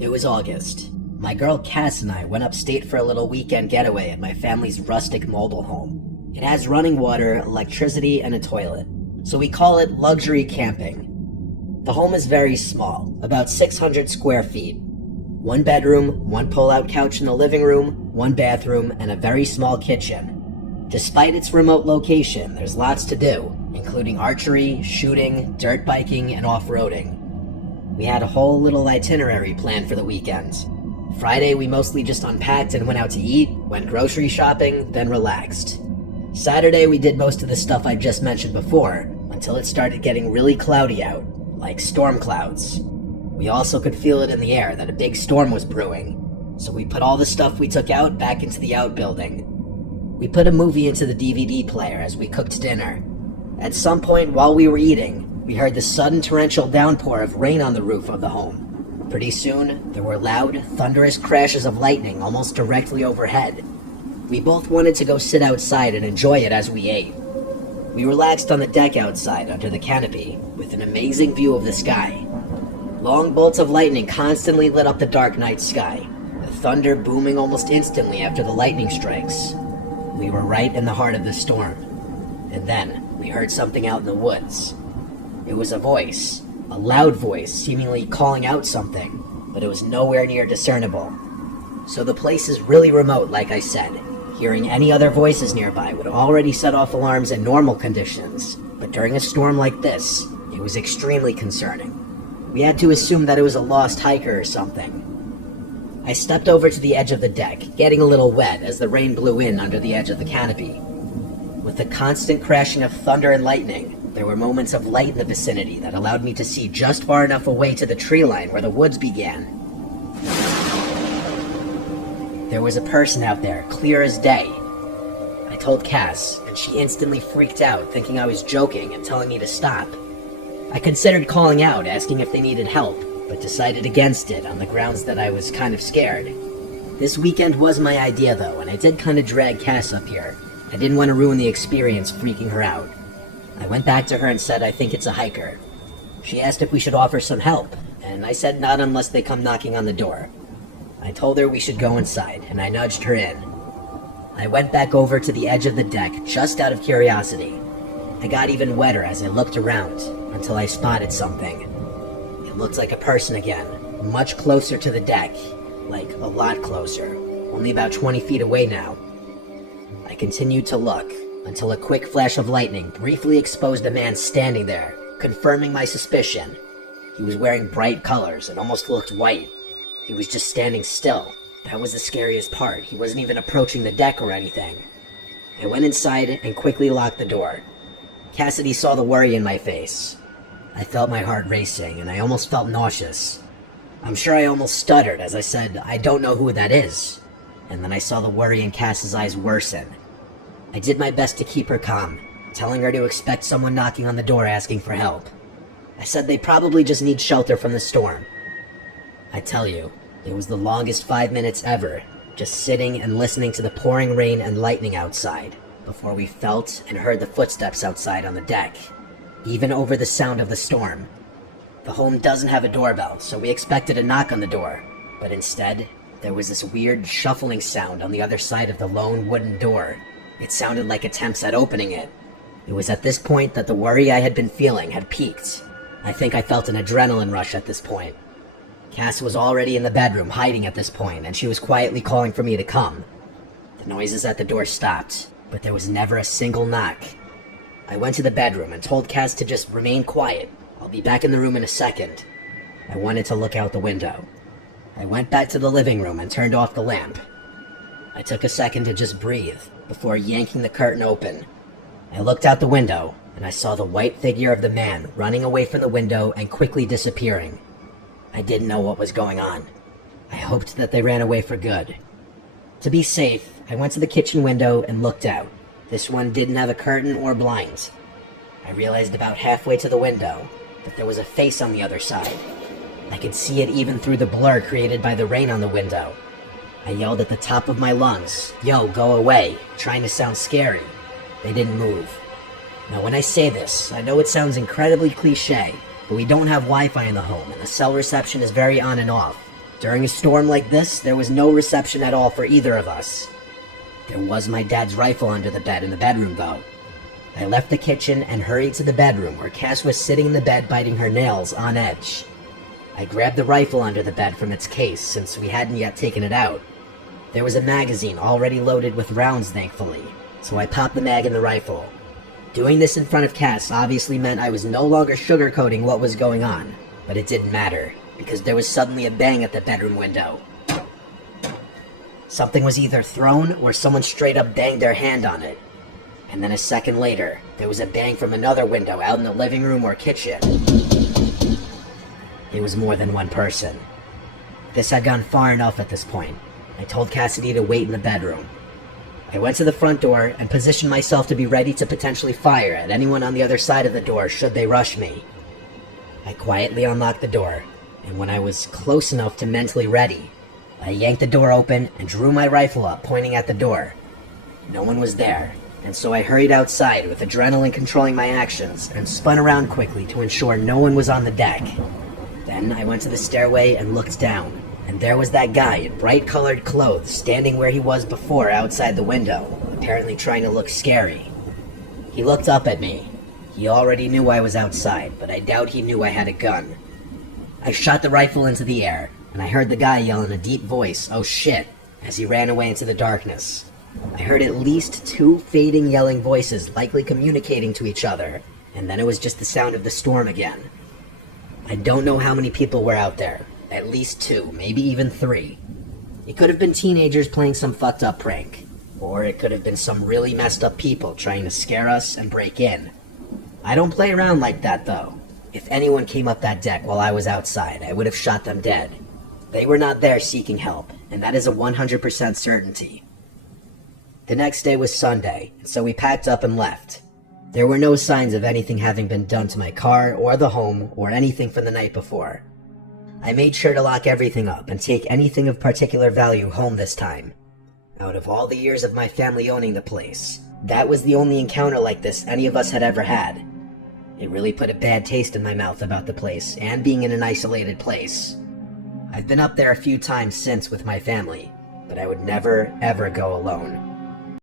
It was August. My girl Cass and I went upstate for a little weekend getaway at my family's rustic mobile home. It has running water, electricity, and a toilet, so we call it luxury camping. The home is very small, about 600 square feet. One bedroom, one pull-out couch in the living room, one bathroom, and a very small kitchen. Despite its remote location, there's lots to do, including archery, shooting, dirt biking, and off-roading. We had a whole little itinerary planned for the weekend. Friday, we mostly just unpacked and went out to eat, went grocery shopping, then relaxed. Saturday, we did most of the stuff I just mentioned before, until it started getting really cloudy out, like storm clouds. We also could feel it in the air that a big storm was brewing, so we put all the stuff we took out back into the outbuilding. We put a movie into the DVD player as we cooked dinner. At some point while we were eating, we heard the sudden torrential downpour of rain on the roof of the home. Pretty soon, there were loud, thunderous crashes of lightning almost directly overhead. We both wanted to go sit outside and enjoy it as we ate. We relaxed on the deck outside under the canopy, with an amazing view of the sky. Long bolts of lightning constantly lit up the dark night sky, the thunder booming almost instantly after the lightning strikes. We were right in the heart of the storm. And then, we heard something out in the woods. It was a voice, a loud voice, seemingly calling out something, but it was nowhere near discernible. So the place is really remote, like I said. Hearing any other voices nearby would already set off alarms in normal conditions, but during a storm like this, it was extremely concerning. We had to assume that it was a lost hiker or something. I stepped over to the edge of the deck, getting a little wet as the rain blew in under the edge of the canopy. With the constant crashing of thunder and lightning, there were moments of light in the vicinity that allowed me to see just far enough away to the tree line where the woods began. There was a person out there, clear as day. I told Cass, and she instantly freaked out, thinking I was joking and telling me to stop. I considered calling out, asking if they needed help, but decided against it on the grounds that I was kind of scared. This weekend was my idea though, and I did kind of drag Cass up here. I didn't want to ruin the experience freaking her out. I went back to her and said I think it's a hiker. She asked if we should offer some help, and I said not unless they come knocking on the door. I told her we should go inside, and I nudged her in. I went back over to the edge of the deck just out of curiosity. I got even wetter as I looked around, until I spotted something. It looked like a person again, much closer to the deck, like a lot closer, only about 20 feet away now. I continued to look, until a quick flash of lightning briefly exposed a man standing there, confirming my suspicion. He was wearing bright colors and almost looked white. He was just standing still. That was the scariest part. He wasn't even approaching the deck or anything. I went inside and quickly locked the door. Cassidy saw the worry in my face. I felt my heart racing, and I almost felt nauseous. I'm sure I almost stuttered as I said, "I don't know who that is." And then I saw the worry in Cass's eyes worsen. I did my best to keep her calm, telling her to expect someone knocking on the door asking for help. I said they probably just need shelter from the storm. I tell you, it was the longest 5 minutes ever, just sitting and listening to the pouring rain and lightning outside, before we felt and heard the footsteps outside on the deck, even over the sound of the storm. The home doesn't have a doorbell, so we expected a knock on the door, but instead, there was this weird shuffling sound on the other side of the lone wooden door. It sounded like attempts at opening it. It was at this point that the worry I had been feeling had peaked. I think I felt an adrenaline rush at this point. Cass was already in the bedroom, hiding at this point, and she was quietly calling for me to come. The noises at the door stopped, but there was never a single knock. I went to the bedroom and told Cass to just remain quiet. I'll be back in the room in a second. I wanted to look out the window. I went back to the living room and turned off the lamp. I took a second to just breathe, before yanking the curtain open. I looked out the window, and I saw the white figure of the man running away from the window and quickly disappearing. I didn't know what was going on. I hoped that they ran away for good. To be safe, I went to the kitchen window and looked out. This one didn't have a curtain or blinds. I realized about halfway to the window that there was a face on the other side. I could see it even through the blur created by the rain on the window. I yelled at the top of my lungs, "Yo, go away," trying to sound scary. They didn't move. Now when I say this, I know it sounds incredibly cliche, but we don't have Wi-Fi in the home and the cell reception is very on and off. During a storm like this, there was no reception at all for either of us. There was my dad's rifle under the bed in the bedroom, though. I left the kitchen and hurried to the bedroom where Cass was sitting in the bed biting her nails on edge. I grabbed the rifle under the bed from its case since we hadn't yet taken it out. There was a magazine already loaded with rounds, thankfully, so I popped the mag in the rifle. Doing this in front of Cass obviously meant I was no longer sugarcoating what was going on, but it didn't matter, because there was suddenly a bang at the bedroom window. Something was either thrown or someone straight up banged their hand on it. And then a second later, there was a bang from another window out in the living room or kitchen. It was more than one person. This had gone far enough at this point. I told Cassidy to wait in the bedroom. I went to the front door and positioned myself to be ready to potentially fire at anyone on the other side of the door should they rush me. I quietly unlocked the door, and when I was close enough to mentally ready, I yanked the door open and drew my rifle up, pointing at the door. No one was there, and so I hurried outside with adrenaline controlling my actions and spun around quickly to ensure no one was on the deck. Then I went to the stairway and looked down, and there was that guy in bright-colored clothes standing where he was before outside the window, apparently trying to look scary. He looked up at me. He already knew I was outside, but I doubt he knew I had a gun. I shot the rifle into the air, and I heard the guy yell in a deep voice, "Oh shit," as he ran away into the darkness. I heard at least two fading yelling voices likely communicating to each other, and then it was just the sound of the storm again. I don't know how many people were out there. At least two, maybe even three. It could have been teenagers playing some fucked up prank, or it could have been some really messed up people trying to scare us and break in. I don't play around like that though. If anyone came up that deck while I was outside, I would have shot them dead. They were not there seeking help, and that is a 100% certainty. The next day was Sunday, so we packed up and left. There were no signs of anything having been done to my car or the home or anything from the night before. I made sure to lock everything up and take anything of particular value home this time. Out of all the years of my family owning the place, that was the only encounter like this any of us had ever had. It really put a bad taste in my mouth about the place and being in an isolated place. I've been up there a few times since with my family, but I would never, ever go alone.